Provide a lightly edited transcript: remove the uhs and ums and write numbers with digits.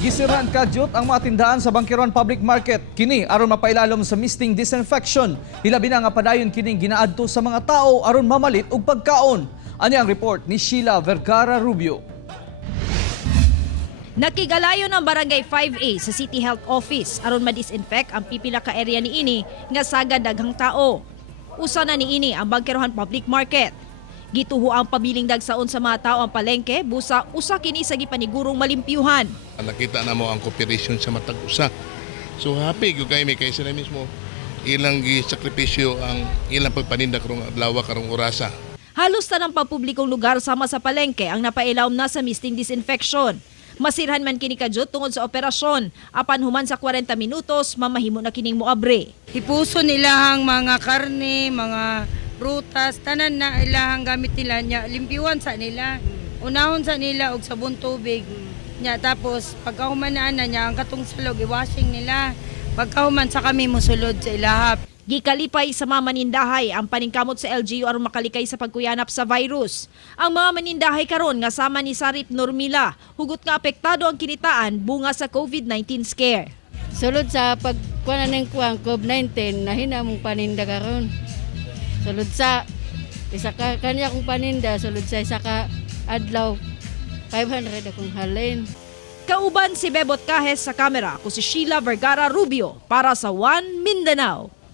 Gisiran kadyot ang mga tindahan sa Bankerohan Public Market. Kini aron mapailalom sa misting disinfection. Hilabi na nga padayon kining ginaadto sa mga tao aron mamalit og pagkaon. Ani ang report ni Sheila Vergara Rubio. Nakigalayo ng Barangay 5A sa City Health Office aron ma-disinfect ang pipila ka area niini nga sagad daghang tao. Usa na niini ang Bankerohan Public Market. Gituho ang pabiling dagsaon sa mga tao ang palengke, busa usa kini sa gipanigurong malimpyuhan. Nakita na mo ang cooperation sa matag usa. So happy gyud kay kay sila mismo ilang sakripisyo ang ilang pagpaninda karong adlaw karong orasa. Halos tanang pampublikong lugar sama sa palengke ang napailawom na sa misting disinfection. Masirhan man kini kadyot tungod sa operasyon. Apan human sa 40 minutos, mamahimo na kining moabre. Ipuso nila ang mga karne, mga prutas, tanan na ilahang gamit nila nya limpiwan sa nila. Unahon sa nila og sabon tubig. Nya tapos pagkahuman na niya ang katong sulog i-washing nila. Pagkahuman sa kami mosulod sa ilahap. Gikalipay sa mga manindahay ang paningkamot sa LGU aron makalikay sa pagkuyanap sa virus. Ang mga manindahay karon nga sama ni Sarip Normila, hugot nga apektado ang kinitaan bunga sa COVID-19 scare. Sulod sa pagkuha ng COVID-19, nahina mong paninda karon. Sulod sa isa ka kanya kong paninda, sulod sa isa ka adlaw 500 akong halin. Kauban si Bebot Kahes sa kamera, ako si Sheila Vergara Rubio para sa One Mindanao.